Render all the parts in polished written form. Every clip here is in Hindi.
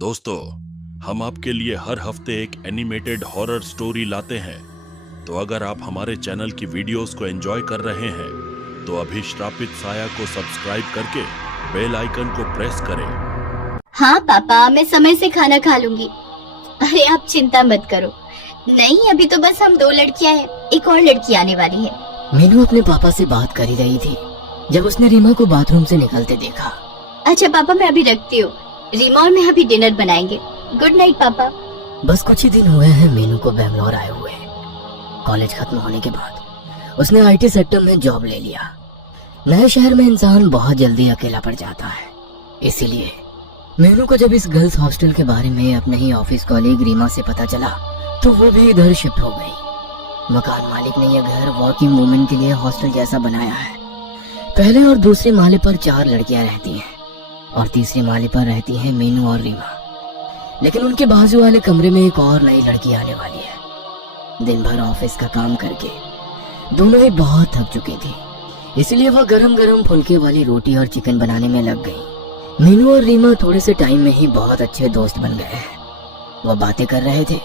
दोस्तों, हम आपके लिए हर हफ्ते एक एनिमेटेड हॉरर स्टोरी लाते हैं। तो अगर आप हमारे चैनल की वीडियोस को एंजॉय कर रहे हैं तो अभी श्रापित साया को सब्सक्राइब करके बेल आइकन को प्रेस करें। हाँ पापा, मैं समय से खाना खा लूंगी। अरे आप चिंता मत करो। नहीं, अभी तो बस हम 2 लड़कियां हैं, एक और लड़की आने वाली है। मीनू अपने पापा से बात कर ही रही थी जब उसने रीमा को बाथरूम से निकलते देखा। अच्छा पापा, मैं अभी रखती हूँ। रीमा और मैं अभी डिनर बनाएंगे। गुड नाइट पापा। बस कुछ ही दिन हुए हैं मीनू को बेंगलोर आए हुए। कॉलेज खत्म होने के बाद उसने आईटी सेक्टर में जॉब ले लिया। नए शहर में इंसान बहुत जल्दी अकेला पड़ जाता है, इसीलिए मीनू को जब इस गर्ल्स हॉस्टल के बारे में अपने ही ऑफिस कॉलीग रीमा से पता चला तो वो भी इधर शिफ्ट हो गई। मकान मालिक ने यह घर वर्किंग वुमेन के लिए हॉस्टल जैसा बनाया है। पहले और दूसरे माले पर 4 लड़कियां रहती हैं और तीसरे माले पर रहती हैं मीनू और रीमा। लेकिन उनके बाजू वाले कमरे में एक और नई लड़की आने वाली है। दिन भर ऑफिस का काम करके दोनों ही बहुत थक चुकी थी, इसलिए वह गरम गरम फुलके वाली रोटी और चिकन बनाने में लग गई। मीनू और रीमा थोड़े से टाइम में ही बहुत अच्छे दोस्त बन गए हैं। वह बातें कर रहे थे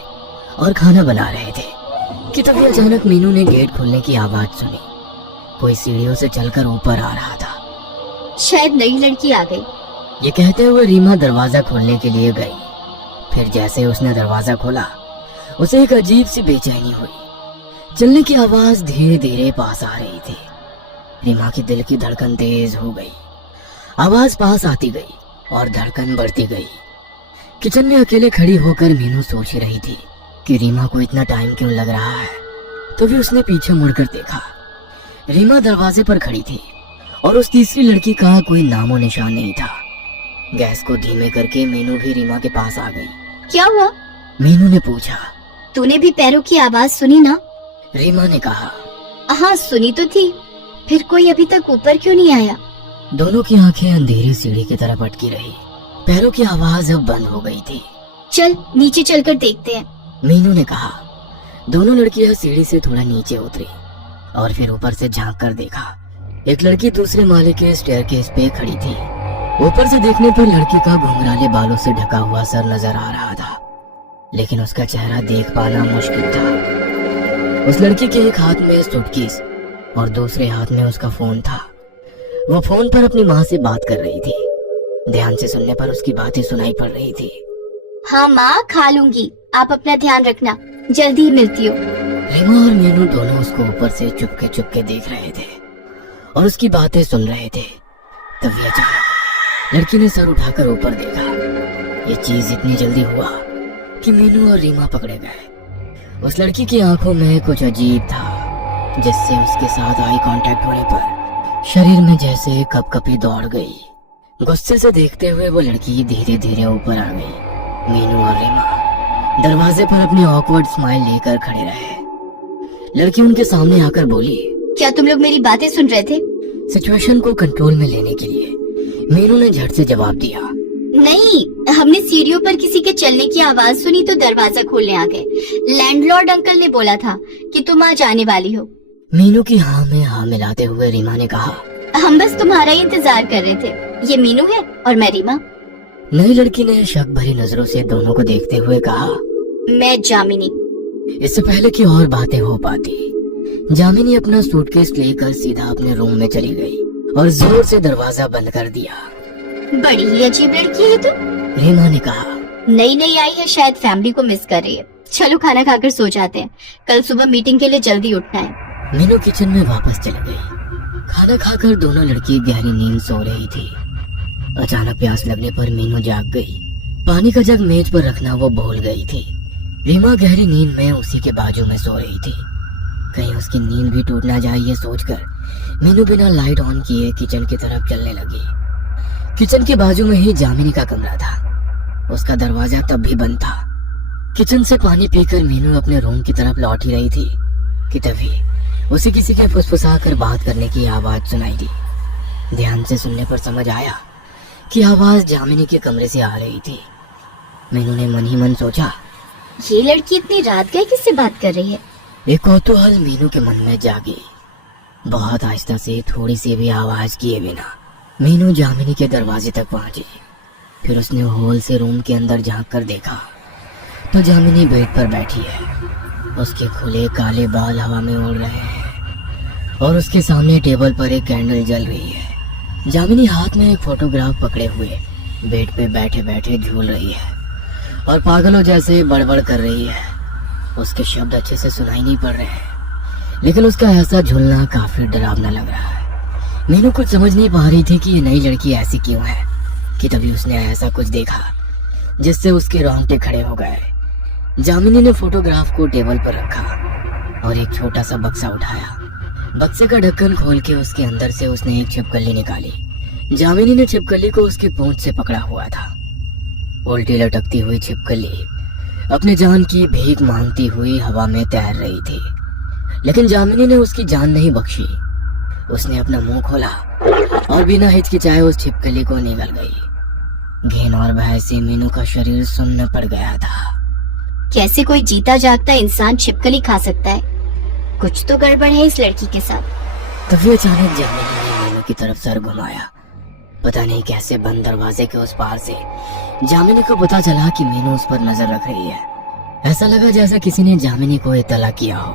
और खाना बना रहे थे कि तभी अचानक मीनू ने गेट खुलने की आवाज सुनी। कोई सीढ़ियों से चलकर ऊपर आ रहा था। शायद नई लड़की आ गई। ये कहते हुए रीमा दरवाजा खोलने के लिए गई। फिर जैसे उसने दरवाजा खोला उसे एक अजीब सी बेचैनी हुई। चलने की आवाज धीरे धीरे पास आ रही थी। रीमा की दिल की धड़कन तेज हो गई। आवाज पास आती गई और धड़कन बढ़ती गई। किचन में अकेले खड़ी होकर मीनू सोच ही रही थी कि रीमा को इतना टाइम क्यों लग रहा है। तभी उसने पीछे मुड़कर देखा। रीमा दरवाजे पर खड़ी थी और उस तीसरी लड़की का कोई नामो निशान नहीं था। गैस को धीमे करके मीनू भी रीमा के पास आ गई। क्या हुआ? मीनू ने पूछा। तूने भी पैरों की आवाज सुनी ना? रीमा ने कहा। हाँ सुनी तो थी, फिर कोई अभी तक ऊपर क्यों नहीं आया? दोनों की आंखें अंधेरी सीढ़ी की तरफ अटकी रही। पैरों की आवाज अब बंद हो गई थी। चल नीचे चलकर देखते हैं, मीनू ने कहा। दोनों लड़कियां सीढ़ी से थोड़ा नीचे उतरी और फिर ऊपर से झांक कर देखा। एक लड़की दूसरे माले के स्टेयरकेस पे खड़ी थी। ऊपर से देखने पर लड़की का घुंघराले बालों से ढका हुआ सर नजर आ रहा था, लेकिन उसका चेहरा देख पाना मुश्किल था। उस लड़की के एक हाथ में सूटकेस और दूसरे हाथ में उसका फोन था। वो फोन पर अपनी माँ से बात कर रही थी। ध्यान से सुनने पर उसकी बातें सुनाई पड़ रही थी। हाँ माँ, खा लूंगी, आप अपना ध्यान रखना, जल्दी ही मिलती हूँ। रीमा और मीनू दोनों उसको ऊपर से चुपके देख रहे थे और उसकी बातें सुन रहे थे। तभी अचानक लड़की ने सर उठाकर ऊपर देखा। ये चीज इतनी जल्दी हुआ कि मीनू और रीमा पकड़े गए। उस लड़की की आंखों में कुछ अजीब था, जिससे उसके साथ आई कांटेक्ट होने पर शरीर में जैसे कपकपी दौड़ गई। गुस्से से देखते हुए वो लड़की धीरे धीरे ऊपर आ गई। मीनू और रीमा दरवाजे पर अपनी ऑकवर्ड स्माइल लेकर खड़े रहे। लड़की उनके सामने आकर बोली। क्या तुम लोग मेरी बातें सुन रहे थे? सिचुएशन को कंट्रोल में लेने के लिए मीनू ने झट से जवाब दिया। नहीं, हमने सीढ़ियों पर किसी के चलने की आवाज सुनी तो दरवाजा खोलने आ गए। लैंडलॉर्ड अंकल ने बोला था कि तुम आज आने वाली हो। मीनू की हाँ में हाँ मिलाते हुए रीमा ने कहा। हम बस तुम्हारा ही इंतजार कर रहे थे। ये मीनू है और मैं रीमा। नई लड़की ने शक भरी नजरों से दोनों को देखते हुए कहा। मैं जामिनी। इससे पहले कि और बातें हो पाती, जामिनी अपना सूटकेस लेकर सीधा अपने रूम में चली गई और जोर से दरवाजा बंद कर दिया। बड़ी ही अजीब लड़की है तुम, रीमा ने कहा। नई नई आई है, शायद फैमिली को मिस कर रही है। चलो खाना खाकर सो जाते हैं, कल सुबह मीटिंग के लिए जल्दी उठना है। मीनू किचन में वापस चली गई। खाना खाकर दोनों लड़की गहरी नींद सो रही थी। अचानक प्यास लगने पर मीनू जाग गई। पानी का जग मेज पर रखना वो भूल गई थी। रीमा गहरी नींद में उसी के बाजू में सो रही थी। कहीं उसकी नींद भी टूट ना जाए ये सोचकर मीनू बिना लाइट ऑन किए किचन की तरफ चलने लगी। किचन के बाजू में ही जामिनी का कमरा था। उसका दरवाजा तब भी बंद था। किचन से पानी पीकर मीनू अपने रूम की तरफ लौट ही रही थी कि तभी उसे किसी के फुसफुसा कर बात करने की आवाज सुनाई दी। ध्यान से सुनने पर समझ आया कि आवाज जामिनी के कमरे से आ रही थी। मीनू ने मन ही मन सोचा, ये लड़की इतनी रात गए किससे बात कर रही है? एक कौतूहल मीनू के मन में जागी। बहुत आहिस्ता से थोड़ी सी भी आवाज किए बिना मीनू जामिनी के दरवाजे तक पहुंची। फिर उसने हॉल से रूम के अंदर झांक कर देखा तो जामिनी बेड पर बैठी है। उसके खुले काले बाल हवा में उड़ रहे हैं और उसके सामने टेबल पर एक कैंडल जल रही है। जामिनी हाथ में एक फोटोग्राफ पकड़े हुए बेड पे बैठे बैठे झूल रही है और पागलों जैसे बड़बड़ कर रही है। उसके शब्द अच्छे से सुनाई नहीं पड़ रहे हैं, लेकिन उसका ऐसा झूलना काफी डरावना लग रहा है। मीनू कुछ समझ नहीं पा रही थी कि ये नई लड़की ऐसी क्यों है कि तभी उसने ऐसा कुछ देखा जिससे उसके रोंगटे खड़े हो गए। जामिनी ने फोटोग्राफ को टेबल पर रखा और एक छोटा सा बक्सा उठाया। बक्से का ढक्कन खोल के उसके अंदर से उसने एक छिपकली निकाली। जामिनी ने छिपकली को उसकी पूंछ से पकड़ा हुआ था। उल्टी लटकती हुई छिपकली अपने जान की भीख मांगती हुई हवा में तैर रही थी, लेकिन जामिनी ने उसकी जान नहीं बख्शी। उसने अपना मुंह खोला और बिना हिचकिचाए उस छिपकली को निगल गई। घिन और भय से मीनू का शरीर सुन्न पड़ गया था। कैसे कोई जीता जागता इंसान छिपकली खा सकता है? कुछ तो गड़बड़ है इस लड़की के साथ। तभी अचानक जामिनी ने मीनू की तरफ सर घुमाया। पता नहीं कैसे बंद दरवाजे के उस पार से जामिनी को पता चला कि मीनू उस पर नजर रख रही है। ऐसा लगा जैसा किसी ने जामिनी को इत्तला किया हो।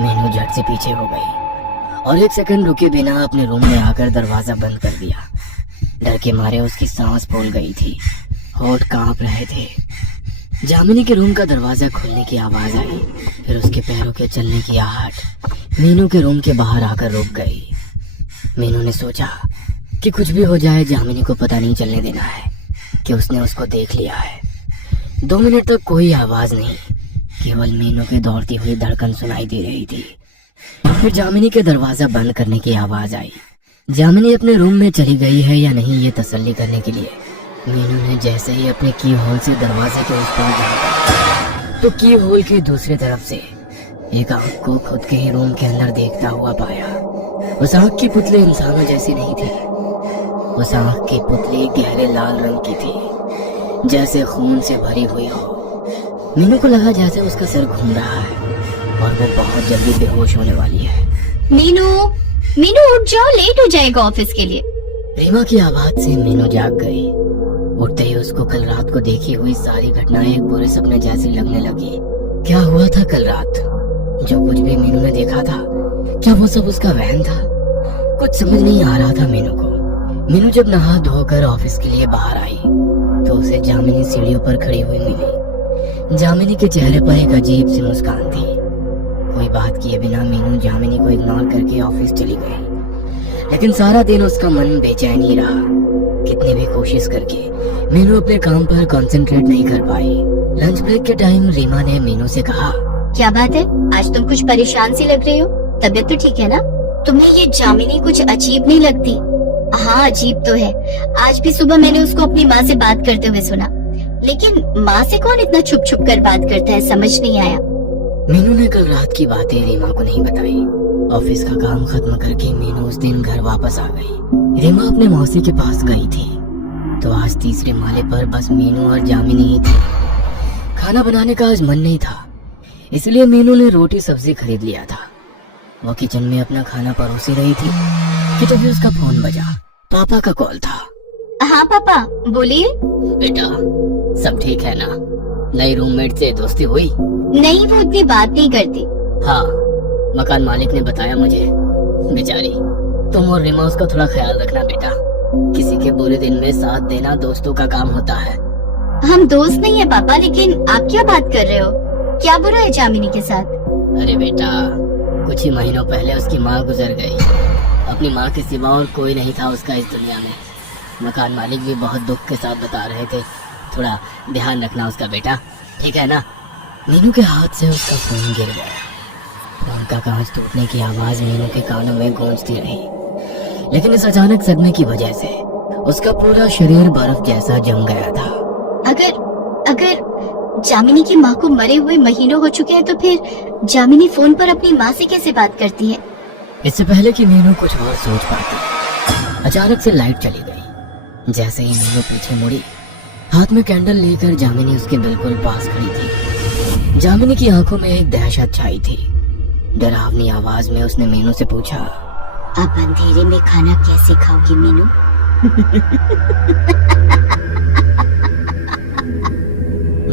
मीनू झट से पीछे हो गई और एक सेकंड रुके बिना अपने रूम में आकर दरवाजा बंद कर दिया। डर के मारे उसकी सांस फूल गई थी, होठ कांप रहे थे। जामिनी के रूम का दरवाजा खुलने की आवाज आई, फिर उसके पैरों के चलने की आहट मीनू के रूम के बाहर आकर रुक गई। मीनू ने सोचा कि कुछ भी हो जाए जामिनी को पता नहीं चलने देना है कि उसने उसको देख लिया है। 2 मिनट तक कोई आवाज नहीं, केवल मीनू की दौड़ती हुई धड़कन सुनाई दे रही थी। फिर जामिनी के दरवाजा बंद करने की आवाज आई। जामिनी अपने रूम में चली गई है या नहीं ये तसल्ली करने के लिए मीनू ने जैसे ही अपने की होल से दरवाजे के उस पार झांका तो की होल की दूसरी तरफ से एक आंख को खुद के ही रूम के अंदर देखता हुआ पाया। उस आंख की पुतली इंसानों जैसी नहीं थी। उस आंख की पुतली गहरे लाल रंग की थी, जैसे खून से भरी हुई हो। मीनू को लगा जैसे उसका सिर घूम रहा है और वो बहुत जल्दी बेहोश होने वाली है। मीनू, मीनू उठ जाओ, लेट हो जाएगा ऑफिस के लिए। रीमा की आवाज से मीनू जाग गई। उठते ही उसको कल रात को देखी हुई सारी घटनाएं एक बुरे सपने जैसी लगने लगी। क्या हुआ था कल रात? जो कुछ भी मीनू ने देखा था, क्या वो सब उसका वहम था? कुछ समझ नहीं आ रहा था मीनू को। मीनू जब नहा धोकर ऑफिस के लिए बाहर आई तो उसे जामिनी सीढ़ियों पर खड़ी हुई मिली। जामिनी के चेहरे पर एक अजीब सी मुस्कान थी। कोई बात किए बिना मीनू जामिनी को इग्नोर करके ऑफिस चली गई, लेकिन सारा दिन उसका मन बेचैन ही रहा। कितनी भी कोशिश करके मीनू अपने काम पर कंसंट्रेट नहीं कर पाई। लंच ब्रेक के टाइम रीमा ने मीनू से कहा, क्या बात है, आज तुम कुछ परेशान सी लग रही हो? तबीयत तो ठीक है ना? तुम्हें ये जामिनी कुछ अजीब नहीं लगती? हाँ अजीब तो है। आज भी सुबह मैंने उसको अपनी माँ से बात करते हुए सुना, लेकिन माँ से कौन इतना छुप छुप कर बात करता है, समझ नहीं आया। मीनू ने कल रात की बातें रीमा को नहीं बताई। ऑफिस का काम खत्म करके मीनू उस दिन घर वापस आ गई। रीमा अपने मौसी के पास गई थी तो आज तीसरे माले पर बस मीनू और जामिनी ही थी। खाना बनाने का आज मन नहीं था, इसलिए मीनू ने रोटी सब्जी खरीद लिया था। वो किचन में अपना खाना परोसी रही थी कि तभी उसका फोन बजा। पापा का कॉल था। हाँ पापा बोलिए। बेटा सब ठीक है ना? नई रूममेट से दोस्ती हुई? नहीं, वो इतनी बात नहीं करती। हाँ, मकान मालिक ने बताया मुझे। बेचारी, तुम और रीमा उसका थोड़ा ख्याल रखना बेटा। किसी के बुरे दिन में साथ देना दोस्तों का काम होता है। हम दोस्त नहीं है पापा, लेकिन आप क्या बात कर रहे हो? क्या बुरा है जामिनी के साथ? अरे बेटा, कुछ ही महीनों पहले उसकी माँ गुजर गई। अपनी माँ के सिवा और कोई नहीं था उसका इस दुनिया में। मकान मालिक भी बहुत दुख के साथ बता रहे थे। थोड़ा ध्यान रखना उसका बेटा, ठीक है ना? मीनू के हाथ से उसका फोन गिर गया। फोन का कांच टूटने की आवाज मीनू के कानों में गूंजती रही, लेकिन इस अचानक सदमे की वजह से उसका पूरा शरीर बर्फ जैसा जम गया था। अगर जामिनी की माँ को मरे हुए महीनों हो चुके हैं तो फिर जामिनी फोन पर अपनी माँ से कैसे बात करती है? इससे पहले कि मीनू कुछ और सोच पाती, अचानक से लाइट चली गई। जैसे ही मीनू पीछे मुड़ी, हाथ में कैंडल लेकर जामिनी उसके बिल्कुल पास खड़ी थी। जामिनी की आंखों में एक दहशत छाई थी। डरावनी आवाज में उसने मीनू से पूछा, अब अंधेरे में खाना कैसे खाओगी मीनू?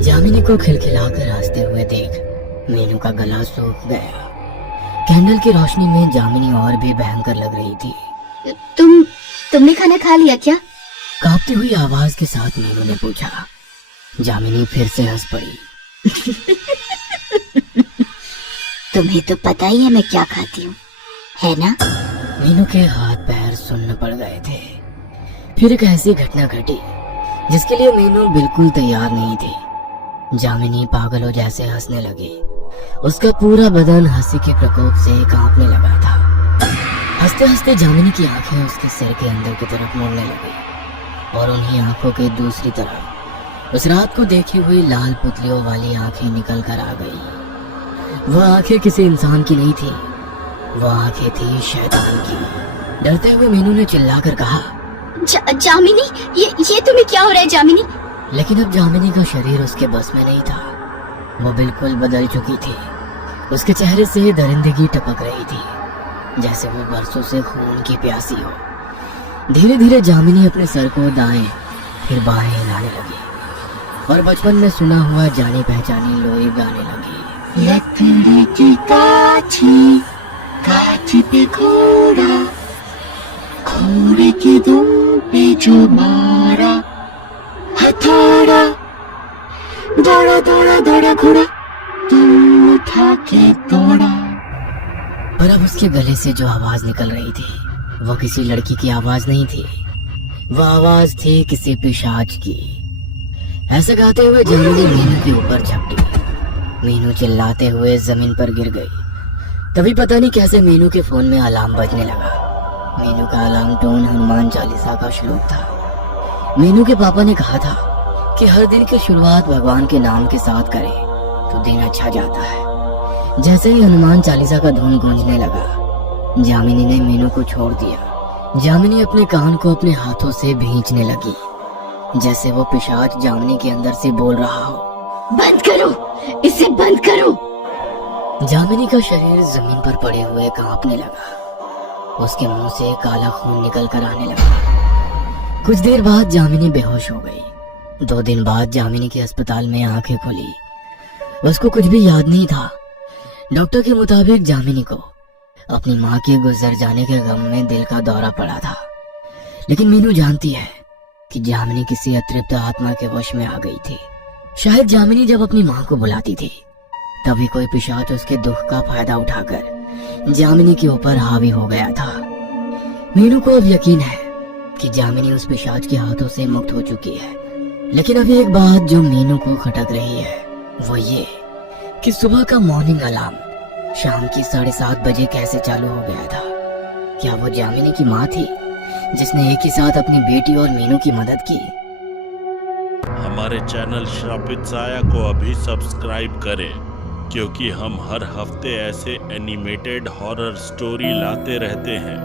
जामिनी को खिलखिलाकर हंसते हुए देख मीनू का गला सूख गया। कैंडल की रोशनी में जामिनी और भी भयंकर लग रही थी। तुमने खाना खा लिया क्या? कांपती हुई आवाज के साथ मीनू ने पूछा। जामिनी फिर से हंस पड़ी। तुम्हें तो पता ही है मैं क्या खाती हूँ, है ना? मीनू के हाथ पैर सुन्न पड़ गए थे। फिर एक ऐसी घटना घटी जिसके लिए मीनू बिल्कुल तैयार नहीं थी। जामिनी पागलों जैसे हंसने लगी। उसका पूरा बदन हंसी के प्रकोप से कांपने लगा था। हंसते हंसते जामिनी की आंखें उसके सिर के अंदर की तरफ मुड़ने लगी और उन्हीं आंखों के दूसरी तरफ उस रात को देखी हुई लाल पुतलियों वाली आंखें निकल कर आ गई। वह आंखें किसी इंसान की नहीं थी, वह आंखें थी शैतान की। डरते हुए मीनू ने चिल्लाकर कहा, जामिनी, ये तुम्हें क्या हो रहा है जामिनी? लेकिन अब जामिनी का शरीर उसके बस में नहीं था। वो बिल्कुल बदल चुकी थी। उसके चेहरे से दरिंदगी टपक रही थी, जैसे वो बरसों से खून की प्यासी हो। धीरे धीरे जामिनी अपने सर को दाएं फिर बाएं हिलाने लगी और बचपन में सुना हुआ जानी पहचानी लोरी गाने लगी। लकड़ी की काठी, काठी पे घोड़ा, घोड़े की दुम पे जो मारा, हथौड़ा, दौड़ा दौड़ा दौड़ा घोड़ा, तुम उठा के दौड़ा। पर अब उसके गले से जो आवाज निकल रही थी वो किसी लड़की की आवाज नहीं थी, वह आवाज थी किसी पिशाच की। ऐसे गाते हुए जामिनी मीनू के ऊपर झपटी। मीनू चिल्लाते हुए जमीन पर गिर गई। तभी पता नहीं कैसे मीनू के फोन में अलार्म बजने लगा। मीनू का अलार्म टोन हनुमान चालीसा का श्लोक था। मीनू के पापा ने कहा था कि हर दिन की शुरुआत भगवान के नाम के साथ करे तो दिन अच्छा जाता है। जैसे ही हनुमान चालीसा का धुन गूंजने लगा, जामिनी ने मीनू को छोड़ दिया। जामिनी अपने कान को अपने हाथों से भींचने लगी, जैसे वो पिशाच जामिनी के अंदर से बोल रहा हो, बंद करो, इसे बंद करो। जामिनी का शरीर जमीन पर पड़े हुए कांपने लगा। उसके मुंह से काला खून निकल कर आने लगा। कुछ देर बाद जामिनी बेहोश हो गई। 2 दिन बाद जामिनी के अस्पताल में आंखें खुली। उसको कुछ भी याद नहीं था। डॉक्टर के मुताबिक जामिनी को अपनी माँ के गुजर जाने के गम में दिल का दौरा पड़ा था। लेकिन मीनू जानती है कि जामिनी किसी अतृप्त आत्मा के वश में आ गई थी। शायद जामिनी जब अपनी माँ को बुलाती थी तभी कोई पिशाच उसके दुख का फायदा उठाकर जामिनी के ऊपर हावी हो गया था। मीनू को अब यकीन है कि जामिनी उस पिशाच के हाथों से मुक्त हो चुकी है। लेकिन अभी एक बात जो मीनू को खटक रही है वो ये कि सुबह का मॉर्निंग अलार्म शाम की 7:30 बजे कैसे चालू हो गया था। क्या वो जामिनी की माँ थी जिसने एक ही साथ अपनी बेटी और मीनू की मदद की? हमारे चैनल श्रापित साया को अभी सब्सक्राइब करें, क्योंकि हम हर हफ्ते ऐसे एनिमेटेड हॉरर स्टोरी लाते रहते हैं।